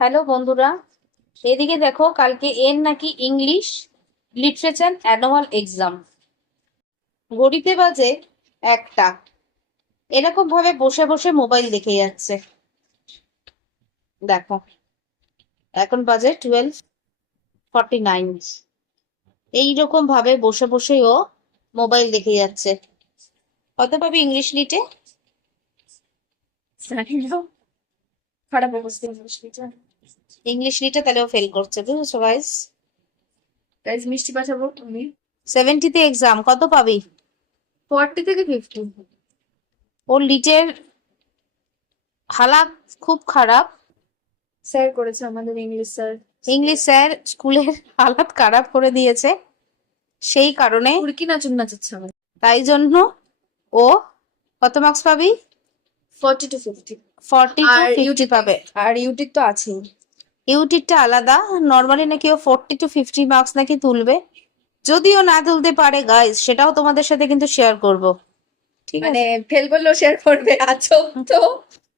Hello বন্ধুরা, এদিকে দেখো কালকে এর নাকি ইংলিশ লিটারেচার অ্যানুয়াল এক্সাম। ঘড়িতে বাজে 1টা। এরকম ভাবে বসে বসে মোবাইল দেখে যাচ্ছে। দেখো এখন বাজে 12:49। এইরকম ভাবে বসে বসে ও মোবাইল দেখে যাচ্ছে। কত পাবে ইংলিশ লিটে? জানি না, খারাপ অবস্থা ইংলিশটা। ইংলিশ লিটে তাহলে ও ফেল করছে, বুঝেছো গাইস? গাইজ মিষ্টি পাঠাবো আমি। 70-তে এক্সাম, কত পাবি? 40 থেকে 50। ওর লিটের হালাত খুব খারাপ। স্যার করেছে আমাদের ইংলিশ স্যার। ইংলিশ স্যার স্কুলের হালাত খারাপ করে দিয়েছে, সেই কারণে তুর্কি নাচন নাচাচ্ছে আমাদের। তাই জন্য ও কত মার্কস পাবি? 40 to 50। 40 to আর 50 পাবে। আর ইউটির তো আছেই। ইউটিরটা আলাদা, নর্মালি নাকি ও 40 to 50 মার্কস নাকি তুলবে। যদিও না তুলতে পারে গাইস, সেটাও তোমাদের সাথে কিন্তু শেয়ার করব, ঠিক মানে আছে? ফেল বললেও শেয়ার করবে, আছো তো।